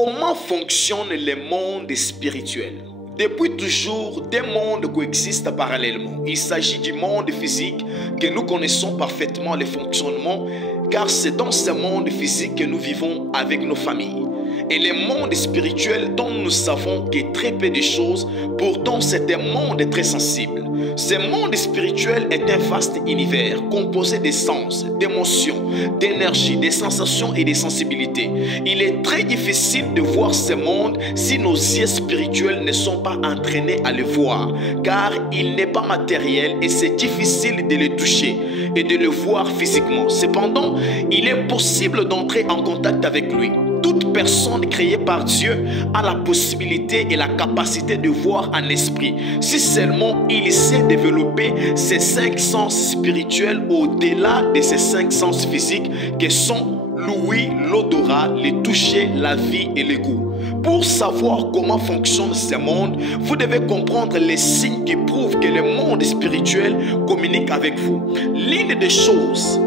Comment fonctionne le monde spirituel? Depuis toujours, des mondes coexistent parallèlement. Il s'agit du monde physique que nous connaissons parfaitement le fonctionnement, car c'est dans ce monde physique que nous vivons avec nos familles. Et le monde spirituel dont nous savons que très peu de choses, pourtant c'est un monde très sensible. Ce monde spirituel est un vaste univers composé de sens, d'émotions, d'énergie, de sensations et de sensibilités. Il est très difficile de voir ce monde si nos yeux spirituels ne sont pas entraînés à le voir, car il n'est pas matériel et c'est difficile de le toucher et de le voir physiquement. Cependant, il est possible d'entrer en contact avec lui. Toute personne créée par Dieu a la possibilité et la capacité de voir en esprit, si seulement il sait développer ses 5 sens spirituels au-delà de ses 5 sens physiques que sont l'ouïe, l'odorat, le toucher, la vue et le goût. Pour savoir comment fonctionne ce monde, vous devez comprendre les signes qui prouvent que le monde spirituel communique avec vous. L'une des choses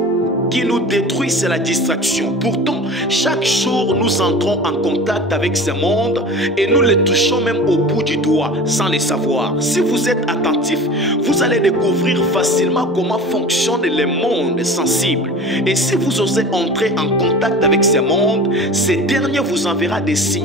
qui nous détruit, c'est la distraction. Pourtant, chaque jour, nous entrons en contact avec ce monde et nous le touchons même au bout du doigt sans le savoir. Si vous êtes attentif, vous allez découvrir facilement comment fonctionne le monde sensible. Et si vous osez entrer en contact avec ce monde, ce dernier vous enverra des signaux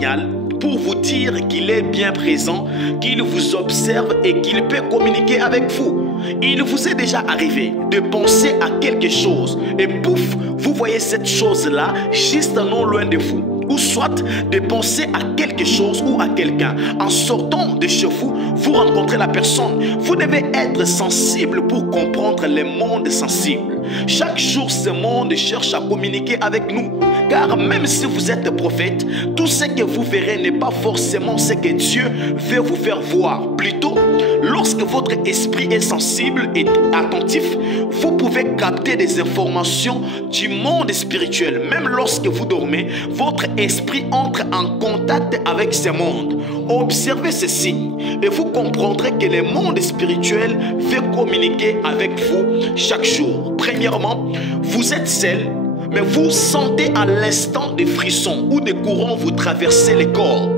pour vous dire qu'il est bien présent, qu'il vous observe et qu'il peut communiquer avec vous. Il vous est déjà arrivé de penser à quelque chose et pouf, vous voyez cette chose-là juste non loin de vous. Ou soit de penser à quelque chose ou à quelqu'un. En sortant de chez vous, vous rencontrez la personne. Vous devez être sensible pour comprendre le monde sensible. Chaque jour, ce monde cherche à communiquer avec nous. Car même si vous êtes prophète, tout ce que vous verrez n'est pas forcément ce que Dieu veut vous faire voir. Plutôt, lorsque votre esprit est sensible et attentif, vous pouvez capter des informations du monde spirituel. Même lorsque vous dormez, votre esprit entre en contact avec ce monde. Observez ces signes et vous comprendrez que le monde spirituel veut communiquer avec vous chaque jour. Premièrement, vous êtes seul, mais vous sentez à l'instant des frissons ou des courants vous traverser le corps.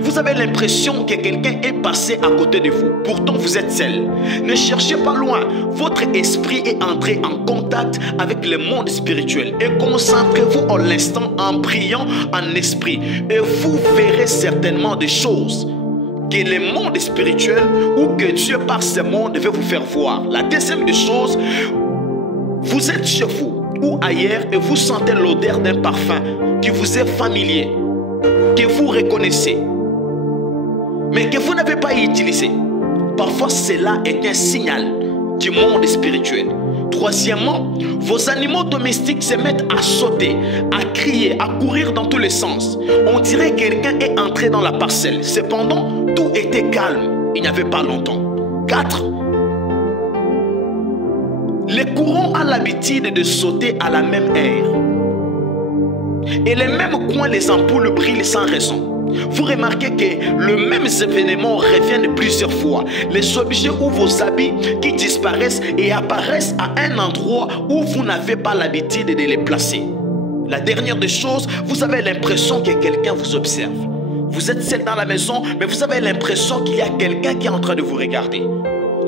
Vous avez l'impression que quelqu'un est passé à côté de vous. Pourtant, vous êtes seul. Ne cherchez pas loin. Votre esprit est entré en contact avec le monde spirituel. Et concentrez-vous en l'instant en priant en esprit. Et vous verrez certainement des choses que le monde spirituel ou que Dieu par ce monde veut vous faire voir. La deuxième des choses, vous êtes chez vous ou ailleurs et vous sentez l'odeur d'un parfum qui vous est familier, que vous reconnaissez, mais que vous n'avez pas utilisé. Parfois, cela est un signal du monde spirituel. Troisièmement, vos animaux domestiques se mettent à sauter, à crier, à courir dans tous les sens. On dirait que quelqu'un est entré dans la parcelle. Cependant, tout était calme. Il n'y avait pas longtemps. 4. Les courants ont l'habitude de sauter à la même heure. Et les mêmes coins, les ampoules brillent sans raison. Vous remarquez que le même événement revient plusieurs fois. Les objets ou vos habits qui disparaissent et apparaissent à un endroit où vous n'avez pas l'habitude de les placer. La dernière des choses, vous avez l'impression que quelqu'un vous observe. Vous êtes seul dans la maison, mais vous avez l'impression qu'il y a quelqu'un qui est en train de vous regarder.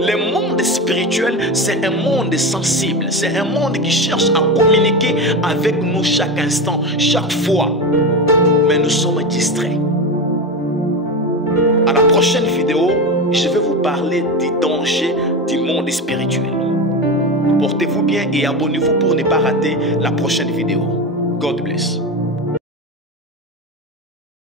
Le monde spirituel, c'est un monde sensible. C'est un monde qui cherche à communiquer avec nous chaque instant, chaque fois. Mais nous sommes distraits. À la prochaine vidéo, je vais vous parler des dangers du monde spirituel. Portez-vous bien et abonnez-vous pour ne pas rater la prochaine vidéo. God bless.